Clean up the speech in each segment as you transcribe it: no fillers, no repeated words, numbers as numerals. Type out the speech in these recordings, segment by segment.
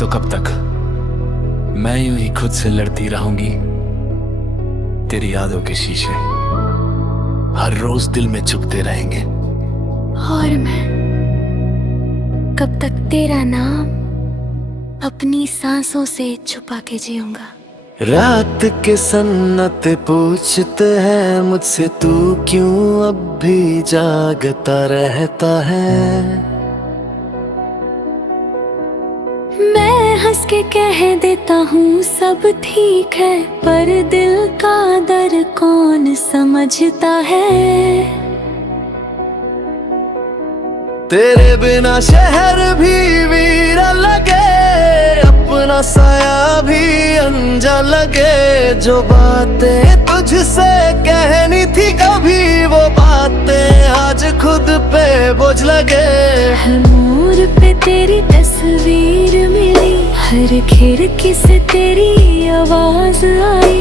तो कब तक मैं यूं ही खुद से लड़ती रहूंगी? तेरी यादों के शीशे हर रोज दिल में चुभते रहेंगे। और मैं कब तक तेरा नाम अपनी सांसों से छुपा के जीऊंगा? रात के सन्नाटे पूछते हैं मुझसे, तू क्यों अब भी जागता रहता है। मैं हंस के कह देता हूँ सब ठीक है, पर दिल का दर्द कौन समझता है। तेरे बिना शहर भी वीरा लगे, अपना साया भी अनजा लगे। जो बातें तुझसे कहनी थी कभी, वो बातें आज खुद पे बोझ लगे। हर मोड़ पे तेरी तस्वीर मिली, हर खिड़की से तेरी आवाज आई।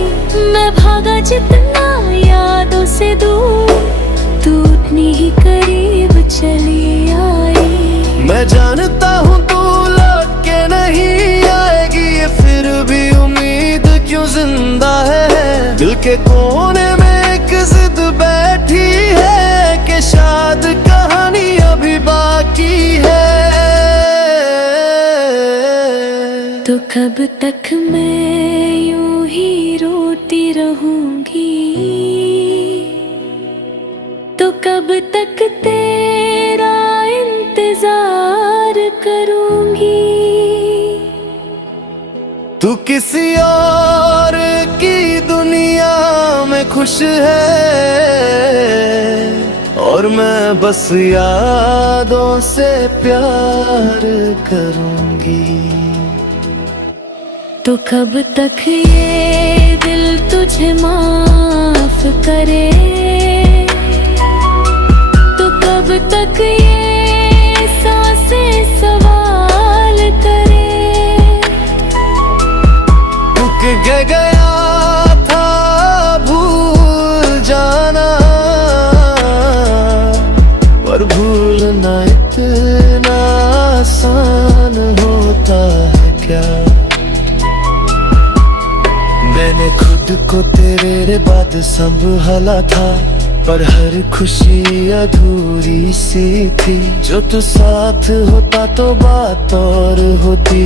मैं भागा जितना यादों से दूर, तू उतनी ही करीब चली आई। मैं जानता हूँ तू लौट के नहीं आएगी, फिर भी उम्मीद क्यों जिंदा है। दिल के कोने में एक जिद बैठी है कि शायद कहानी अभी बाकी है। तो कब तक मैं यूं ही रोती रहूंगी? तो कब तक तेरा इंतजार करूंगी? तू किसी और की दुनिया में खुश है, और मैं बस यादों से प्यार करूंगी। तो कब तक ये दिल तुझे माफ करे? तो कब तक ये सांसें सवाल करे? रुक गया था भूल जाना, पर भूलना इतना आसान होता है क्या। मैंने खुद को तेरे बाद संभाला था, पर हर खुशी अधूरी सी थी। जो तू साथ होता तो बात और होती,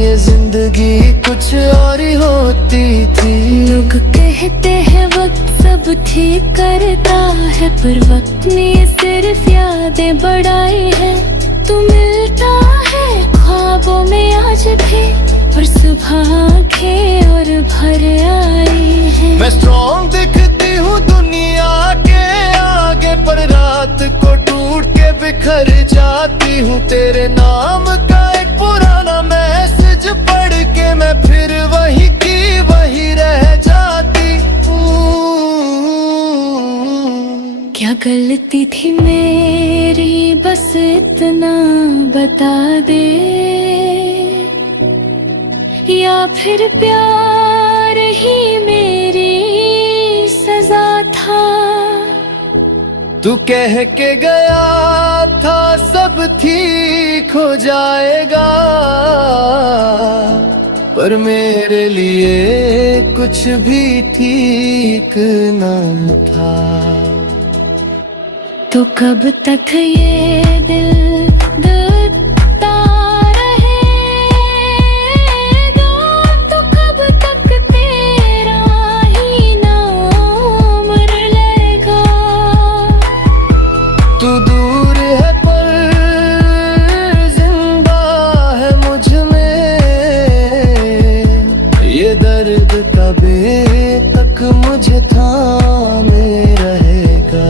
ये जिंदगी कुछ और ही होती थी। लोग कहते हैं वक्त सब ठीक करता है, पर वक्त ने सिर्फ यादें बढ़ाई है। तू मिलता है ख्वाबों में आज भी, पर सुबह आंखें और भर आई है। मैं स्ट्रॉन्ग दिखती हूँ दुनिया के आगे, पर रात को टूट के बिखर जाती हूँ। तेरे नाम का एक पुराना मैसेज पढ़ के मैं फिर वही की वही रह जाती हूँ। क्या गलती थी मेरी, बस इतना बता दे, या फिर प्यार ही मेरी सजा था। तू कह के गया था सब ठीक हो जाएगा, पर मेरे लिए कुछ भी ठीक न था। तो कब तक ये दिल दर्दता रहेगा? तो कब तक तेरा ही नाम लेगा? तू दूर है पर जिंदा है मुझ में, ये दर्द कभी तक मुझे थामे रहेगा।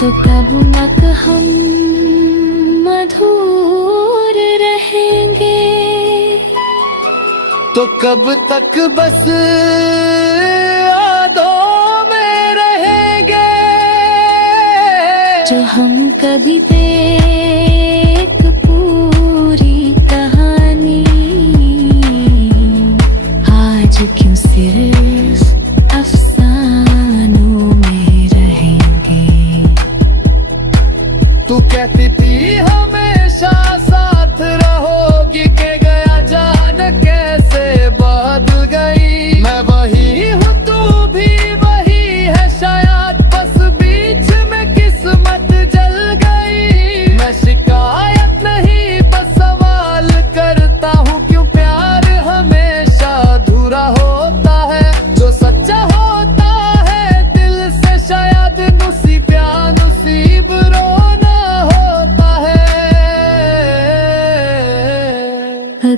तो कब तक हम मधुर रहेंगे? तो कब तक बस यादों में रहेंगे, जो हम कभी देख पूरी कहानी, आज क्यों सिर्फ अफसानों में रहेंगे। तू कहती थी हमेशा साथ रहोगी,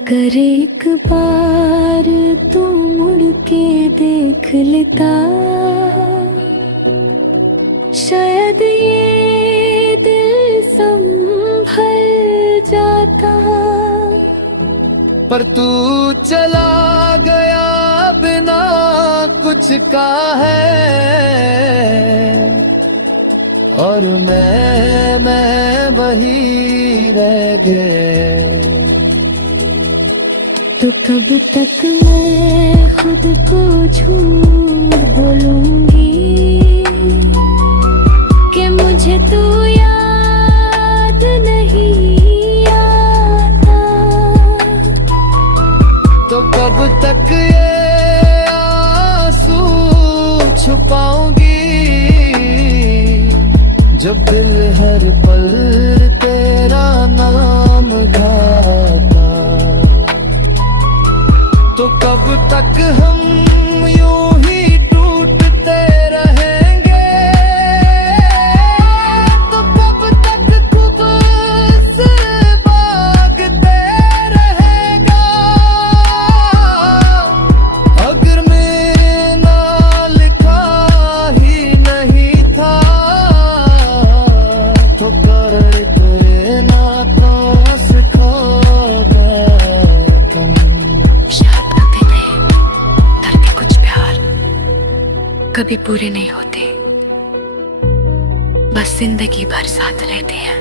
अगर एक बार तू मुड़ के देख लेता, शायद ये दिल संभल जाता। पर तू चला गया बिना कुछ कहे, और मैं वही रह गया। तो कब तक मैं खुद को झूठ बोलूंगी कि मुझे तू याद नहीं आता। तो कब तक ये आंसू छुपाऊंगी, जब दिल हर पल तेरा नाम गाता। तो कब तक हम यूं ही टूटते रहेंगे, तो कब तक खूब से भागते रहेगा। अगर मेरे ना लिखा ही नहीं था, तो कर तेरे नाता सिखा गए तुम। कभी पूरे नहीं होते, बस जिंदगी भर साथ रहते हैं।